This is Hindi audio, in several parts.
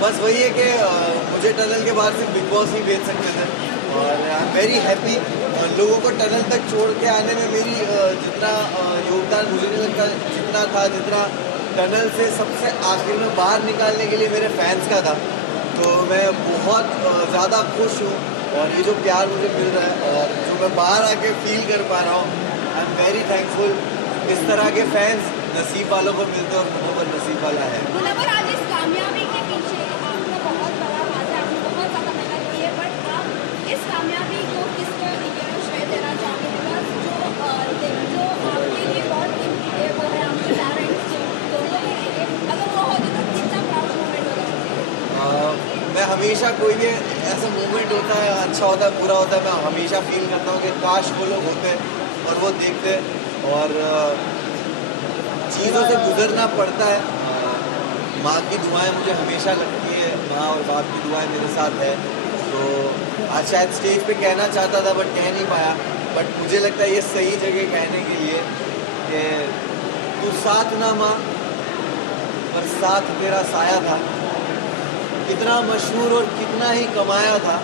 बस वही है कि मुझे टनल के बाहर सिर्फ बिग बॉस ही भेज सकते थे और आई एम वेरी हैप्पी। लोगों को टनल तक छोड़ के आने में मेरी जितना योगदान मुझे नहीं लगता जितना था, जितना टनल से सबसे आखिर में बाहर निकालने के लिए मेरे फैंस का था। तो मैं बहुत ज़्यादा खुश हूँ और ये जो प्यार मुझे मिल रहा है और जो मैं बाहर आके फील कर पा रहा हूँ, आई एम वेरी थैंकफुल। इस तरह के फैंस नसीब वालों को मिलते हैं और मुनव्वर नसीब वाला है। मुनव्वर, आज इस कामयाबी के पीछे आपका बहुत बड़ा हाथ है, आपने बहुत ज़्यादा मेहनत की है, बट आप इस कामयाबी को किसको श्रेय देना चाहेंगे? जो आपके लिए बहुत कीमती है वो है आपके पेरेंट्स, दोनों के लिए। अगर वो होते तो कितना प्राउड मोमेंट होगा? मैं हमेशा कोई भी ऐसा मोमेंट होता है, अच्छा होता है, बुरा होता है, मैं हमेशा फील करता हूँ कि काश वो लोग होते और वो देखते और चीज़ों से गुजरना पड़ता है। माँ की दुआएं मुझे हमेशा लगती है, माँ और बाप की दुआएं मेरे साथ है। तो आज शायद स्टेज पे कहना चाहता था बट कह नहीं पाया, बट मुझे लगता है ये सही जगह कहने के लिए कि तू साथ ना माँ पर साथ तेरा साया था, कितना मशहूर और कितना ही कमाया था,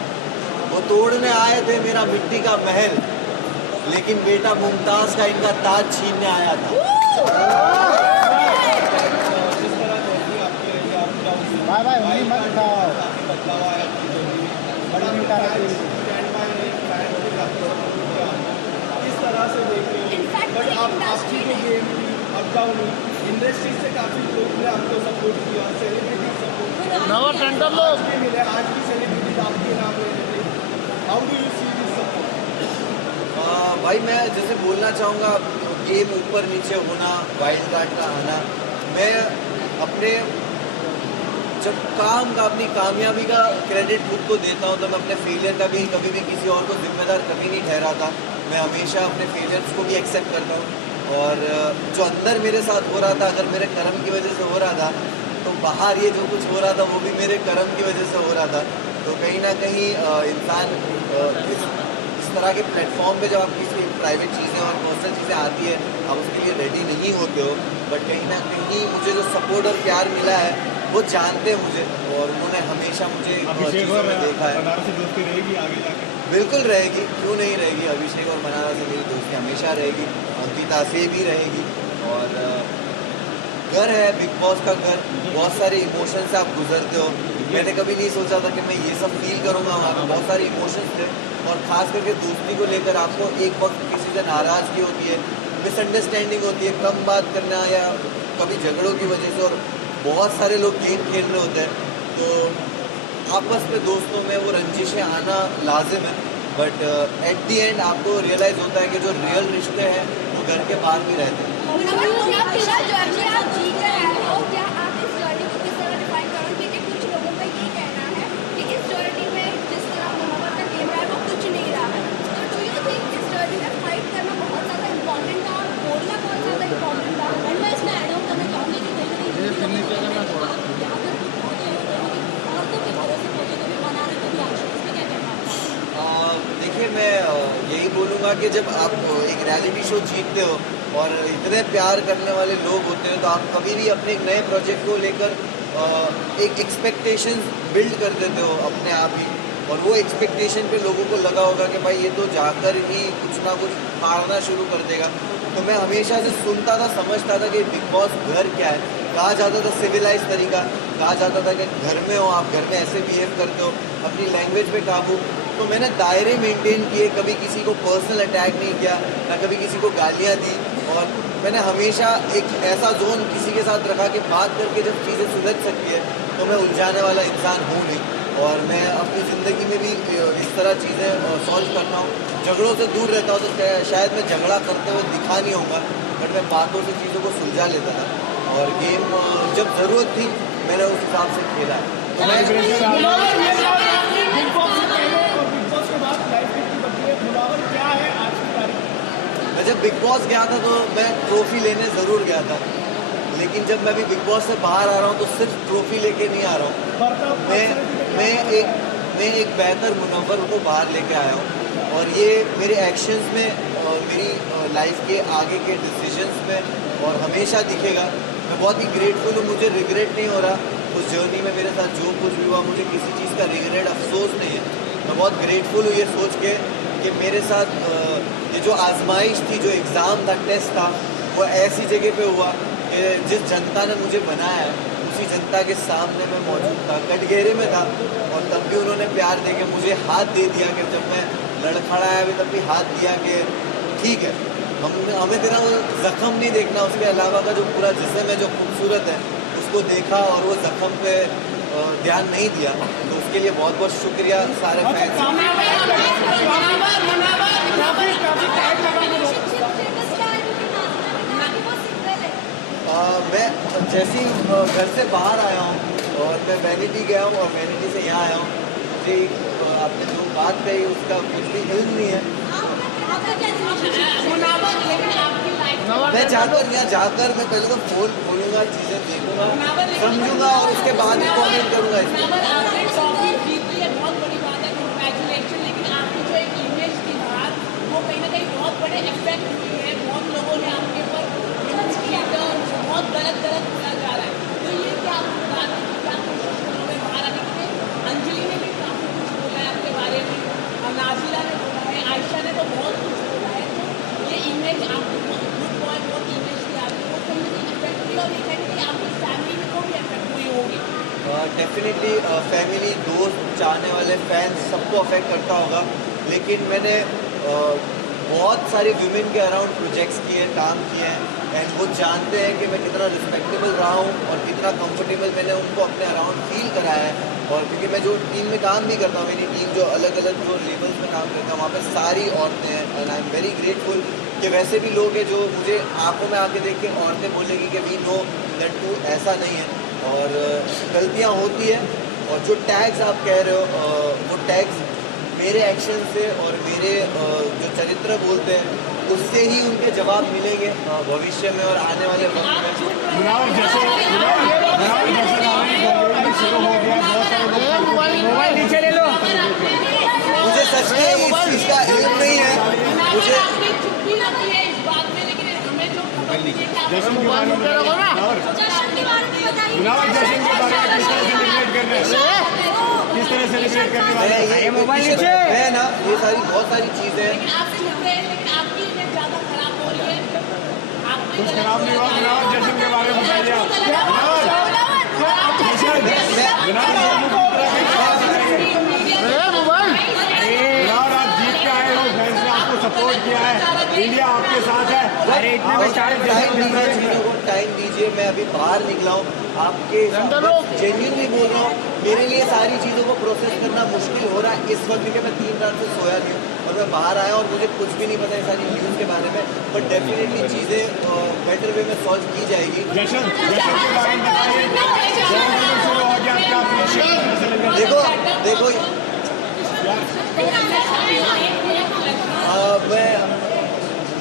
वो तोड़ने आए थे मेरा मिट्टी का महल, लेकिन बेटा मुमताज का इनका ताज छीनने आया था। इंडस्ट्री से काफी लोग ने आपको सपोर्ट किया, सेलिब्रिटी सपोर्ट नवा टेंडर लोग मिले, आज भी सेलिब्रिटी आपके नाम ले रहे थे। How do you see this support? भाई मैं जैसे बोलना चाहूँगा, गेम ऊपर नीचे होना, वाइल्ड कार्ड का आना, मैं अपने जब काम का अपनी कामयाबी का क्रेडिट खुद को देता हूँ तो मैं अपने फेलियर का भी कभी भी किसी और को जिम्मेदार कभी नहीं ठहराता। मैं हमेशा अपने फेलियर्स को भी एक्सेप्ट करता हूँ और जो अंदर मेरे साथ हो रहा था, अगर मेरे कर्म की वजह से हो रहा था, तो बाहर ये जो कुछ हो रहा था वो भी मेरे कर्म की वजह से हो रहा था। तो कहीं ना कहीं इंसान इस तरह के प्लेटफॉर्म पे जब आप किसी प्राइवेट चीज़ें और पर्सनल चीज़ें आती है, आप उसके लिए रेडी नहीं होते हो, बट कहीं ना कहीं मुझे जो सपोर्ट और प्यार मिला है वो जानते हैं मुझे और उन्होंने हमेशा मुझे चीज़ों में देखा है। बनारस से दोस्ती रहेगी आगे जाके? बिल्कुल रहेगी, क्यों नहीं रहेगी। अभिषेक और मनारा से मेरी दोस्ती हमेशा रहेगी, अंकिता से भी रहेगी। और घर है बिग बॉस का घर, बहुत सारे इमोशन से आप गुजरते हो। मैंने कभी नहीं सोचा था कि मैं ये सब फील करूँगा, वहाँ पर बहुत सारे इमोशंस थे और ख़ास करके दोस्ती को लेकर आपको एक वक्त किसी से नाराज़गी होती है, मिसअंडरस्टैंडिंग होती है, कम बात करना या कभी झगड़ों की वजह से, और बहुत सारे लोग गेम खेल रहे होते हैं, तो आपस में दोस्तों में वो रंजिशें आना लाजिम है। बट एट दी एंड आपको रियलाइज़ होता है कि जो रियल रिश्ते हैं वो घर के बाहर भी रहते हैं। मुनव्वर, क्या जर्नी आप जी रहे हैं, क्या आप इस जर्नी को किस तरह डिफाइन करोगे? क्योंकि कुछ लोगों का ये कहना है कि इस जर्नी में जिस तरह मुनव्वर का गेम रहा है वो कुछ नहीं रहा है। तो डू यू थिंक इस जर्नी में फाइट करना बहुत ज़्यादा इम्पॉर्टेंट था और बोलना बहुत ज़्यादा इम्पॉर्टेंट था? एंड मैं इसमें ऐड ऑन करना चाहूँगी कि देखिए, मैं यही बोलूँगा कि जब आप एक रियलिटी शो जीतते हो और इतने प्यार करने वाले लोग होते हैं, तो आप कभी भी अपने एक नए प्रोजेक्ट को लेकर एक एक्सपेक्टेशंस बिल्ड कर देते हो अपने आप ही, और वो एक्सपेक्टेशन पे लोगों को लगा होगा कि भाई ये तो जाकर ही कुछ ना कुछ फाड़ना शुरू कर देगा। तो मैं हमेशा से सुनता था, समझता था कि बिग बॉस घर क्या है। कहा जाता था सिविलाइज तरीका, कहा जाता था कि घर में हो आप, घर में ऐसे बिहेव करते हो, अपनी लैंग्वेज पे काबू। तो मैंने दायरे मेंटेन किए, कभी किसी को पर्सनल अटैक नहीं किया, ना कभी किसी को गालियाँ दी, और मैंने हमेशा एक ऐसा जोन किसी के साथ रखा कि बात करके जब चीज़ें सुलझ सकती है तो मैं उलझाने वाला इंसान हूँ नहीं। और मैं अपनी ज़िंदगी में भी इस तरह चीज़ें सॉल्व करता हूँ, झगड़ों से दूर रहता हूँ। तो शायद मैं झगड़ा करते हुए दिखा नहीं होगा, बट मैं बातों से चीज़ों को सुलझा लेता था, और गेम जब ज़रूरत थी मैंने उस हिसाब से खेला है। तो मैं जब बिग बॉस गया था तो मैं ट्रॉफी लेने ज़रूर गया था, लेकिन जब मैं भी बिग बॉस से बाहर आ रहा हूँ तो सिर्फ ट्रॉफी लेके नहीं आ रहा हूँ। मैं एक बेहतर मुनव्वर को बाहर लेके आया हूँ, और ये मेरे एक्शंस में और मेरी लाइफ के आगे के डिसीजंस में और हमेशा दिखेगा। मैं बहुत ही ग्रेटफुल हूँ, मुझे रिग्रेट नहीं हो रहा उस जर्नी में मेरे साथ जो कुछ भी हुआ, मुझे किसी चीज़ का रिग्रेट, अफसोस नहीं है। मैं बहुत ग्रेटफुल हूँ ये सोच के कि मेरे साथ ये जो आजमाइश थी, जो एग्ज़ाम था, टेस्ट था, वो ऐसी जगह पे हुआ कि जिस जनता ने मुझे बनाया है उसी जनता के सामने मैं मौजूद था, कटघरे में था, और तब भी उन्होंने प्यार दे के मुझे हाथ दे दिया कि जब मैं लड़खड़ाया भी तब भी हाथ दिया कि ठीक है, हमें तेरा वो जख्म नहीं देखना, उसके अलावा का जो पूरा जिस्म है जो खूबसूरत है उसको देखा और वो जख्म पे ध्यान नहीं दिया। तो उसके लिए बहुत बहुत शुक्रिया सारे फैंस। मैं जैसे ही घर से बाहर आया हूँ और मैं वैनिटी गया हूँ और वैनिटी से यहाँ आया हूँ, मुझे आपने जो बात कही उसका कुछ भी इल्म नहीं है। मैं जाकर यहाँ जाकर मैं पहले तो फोन खोलूँगा, चीज़ें देखूँगा, समझूंगा और उसके बाद ही कमेंट करूँगा इसमें। बहुत बड़ी बात है, कंग्रेचुलेशन। लेकिन आपकी जो एक इमेज थी बाहर, वो कहीं ना कहीं बहुत बड़े इफेक्ट हुई है। बहुत लोगों ने आपके ऊपर बहुत गलत बोला जा रहा है। तो ये क्या आप बात क्या कोशिश करोगे बाहर आने के लिए? अंजलि ने भी काफ़ी कुछ बोला है आपके बारे में, नाजिला ने बोला है, आयशा ने तो बहुत कुछ बोला है। तो ये इमेज आपको गुड बॉय बहुत इमेज थी आपकी, वो कहीं ना कहीं इफेक्ट हुई और ये कहीं ना कहीं आपकी फैमिली को भी इफेक्ट हुई होगी। डेफिनेटली फैमिली, दोस्त, चाहने वाले फैंस सबको अफेक्ट करता होगा। लेकिन मैंने बहुत सारे वुमेन के अराउंड प्रोजेक्ट्स किए, काम किए हैं, एंड वो जानते हैं कि मैं कितना रिस्पेक्टेबल रहा हूँ और कितना कंफर्टेबल मैंने उनको अपने अराउंड फील कराया है। और क्योंकि मैं जो टीम में काम भी करता हूँ, मेरी टीम जो अलग अलग जो लेवल्स में काम करता हूँ, वहाँ पे सारी औरतें हैं, and I am very grateful कि वैसे भी लोग हैं जो मुझे आंखों में आके देख के औरतें बोलेगी कि वी नो दैट तू ऐसा नहीं है। और गलतियाँ होती है, और जो टैग्स आप कह रहे हो वो टैग्स मेरे एक्शन से और मेरे जो चरित्र बोलते हैं उससे ही उनके जवाब मिलेंगे भविष्य में और आने वाले वक्त में। मोबाइल नीचे ले लो। मुझे सच में इस चीज़ का इल्म नहीं है। मुझे चुप्पी लगती है इस बात में, लेकिन हमें जो खबर मिली है कि जश्न के बारे में किस तरह सेलिब्रेट करने वाले हैं? ये मोबाइल नीचे है ना, ये सारी बहुत सारी चीज़ें हैं। लेकिन आप चुप रहे हैं, लेकिन आपकी इमेज ज़्यादा खराब हो रही है। आपकी कुछ खराब नहीं हुआ। बिलावल जश्न के बारे में बताइए आप। बिलावल, आप जीत के आए हो, फैंस ने आपको सपोर्ट किया है, इंडिया आपके साथ है। अरे इतने में चार टाइम दीजिए, मैं अभी बाहर निकला हूँ, आपके जेन्युइनली बोल रहा हूँ, मेरे लिए सारी चीज़ों को प्रोसेस करना मुश्किल हो रहा है इस वक्त, क्योंकि मैं 3 रात से सोया नहीं हूँ और मैं बाहर आया और मुझे कुछ भी नहीं पता है सारी न्यूज़ के बारे में। बट डेफिनेटली चीज़ें बेटर वे में सॉल्व की जाएगी। जश्न के बारे में बताइए, शुरू हो गया क्या आप? देखो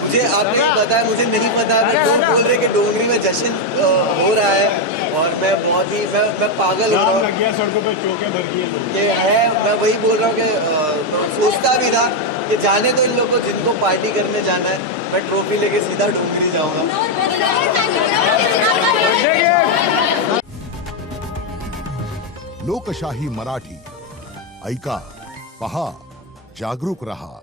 मुझे आपने बताया, मुझे नहीं पता, लोग बोल रहे कि डोंगरी में जश्न हो रहा है और मैं बहुत ही मैं पागल हो रहा हूँ लग गया, सड़कों पे चौके भर दिए लोग। कि है। मैं वही बोल रहा हूँ कि मैं सोचता भी था कि जाने तो इन लोगों को जिनको पार्टी करने जाना है, मैं ट्रॉफी लेके सीधा डोंगरी जाऊँगा। लोकशाही मराठी ऐका, पहा, जागरूक रहा।